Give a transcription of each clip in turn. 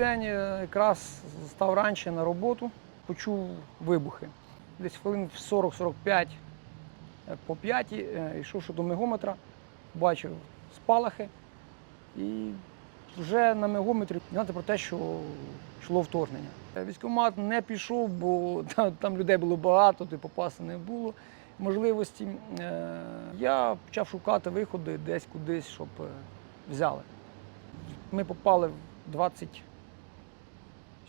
день е, якраз став раніше на роботу, почув вибухи. Десь хвилин в 40-45 е, по 5 йшовши до мегометра, бачив спалахи і вже на мегометрі знати про те, що йшло вторгнення. Е, Військкомат не пішов, бо там, людей було багато, де попасти не було можливості. Е, Я почав шукати виходи десь кудись, щоб е, взяли. Ми попали в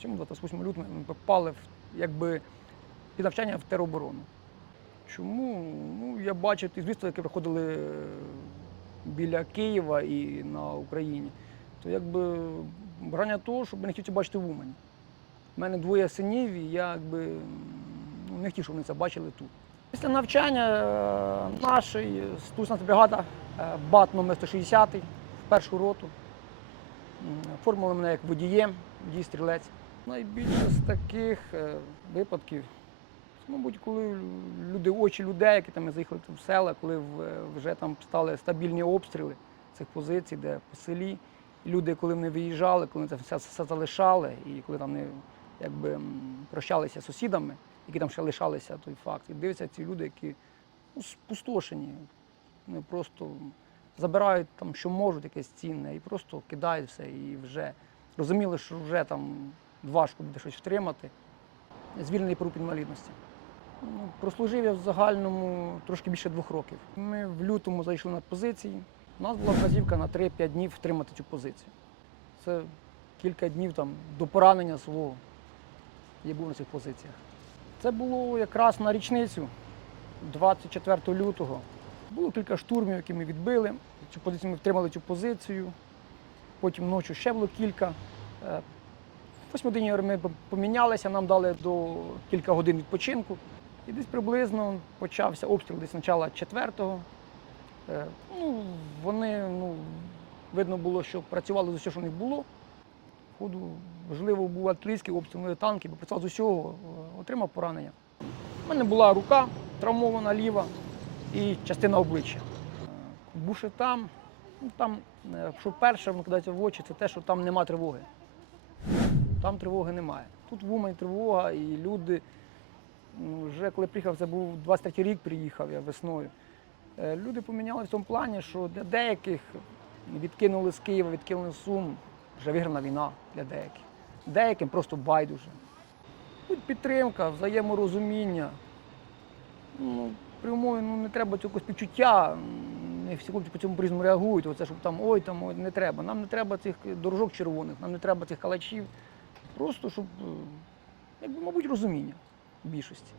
27 28 лютого, ми попали в, якби, під навчання в тероборону. Чому? Ну, я бачив ті звістки, які приходили е, біля Києва і на Україні. То якби бажання того, щоб не хотів бачити в Умані. У мене двоє синів, і я якби ну, не хотів, щоб вони це бачили тут. Після навчання е, нашої 118 бригада, е, БАТ номер 160 в першу роту. М, Оформили мене як водієм, водій стрілець. Найбільше з таких е, випадків, мабуть, коли люди, очі людей, які там заїхали в села, коли вже там стали стабільні обстріли цих позицій, де по селі. Люди, коли вони виїжджали, коли це все, все залишали, і коли там не якби, прощалися з сусідами, які там ще лишалися той факт. І дивляться ці люди, які ну, спустошені, вони просто забирають там, що можуть, якесь цінне, і просто кидають все. І вже розуміли, що вже там важко буде щось втримати. Звільнений по інвалідності. Ну, прослужив я в загальному трошки більше двох років. Ми в лютому зайшли на позиції. У нас була вказівка на 3-5 днів втримати цю позицію. Це кілька днів там, до поранення свого я був на цих позиціях. Це було якраз на річницю 24 лютого. Було кілька штурмів, які ми відбили. Цю позицію ми втримали цю позицію. Потім ночі ще було кілька. Е, 8 годині ми помінялися, нам дали до кілька годин відпочинку. І десь приблизно почався обстріл десь начала 4-го. Е, Ну, вони, ну, видно було, що працювали з усього, що в них було. Ходу, можливо, був артилерійський обстріл, ну, танки, бо працював з усього, е, отримав поранення. У мене була рука травмована ліва і частина обличчя. Бувши там, ну, там, е, що перше викидається в очі, це те, що там нема тривоги. Там тривоги немає. Тут в Умані тривога, і люди, ну, вже коли приїхав, це був 23 рік, приїхав я весною. Е, Люди поміняли в тому плані, що для деяких відкинули з Києва, відкинули Сум, вже виграна війна для деяких. Деяким просто байдуже. Тут підтримка, взаєморозуміння. Ну, при умові ну, не треба цього співчуття. Не всі хлопці по цьому по-різному реагують. Оце, щоб там ой, там ой, не треба. Нам не треба цих дорожок червоних, нам не треба цих калачів. Просто щоб, е, якби, мабуть, розуміння більшості.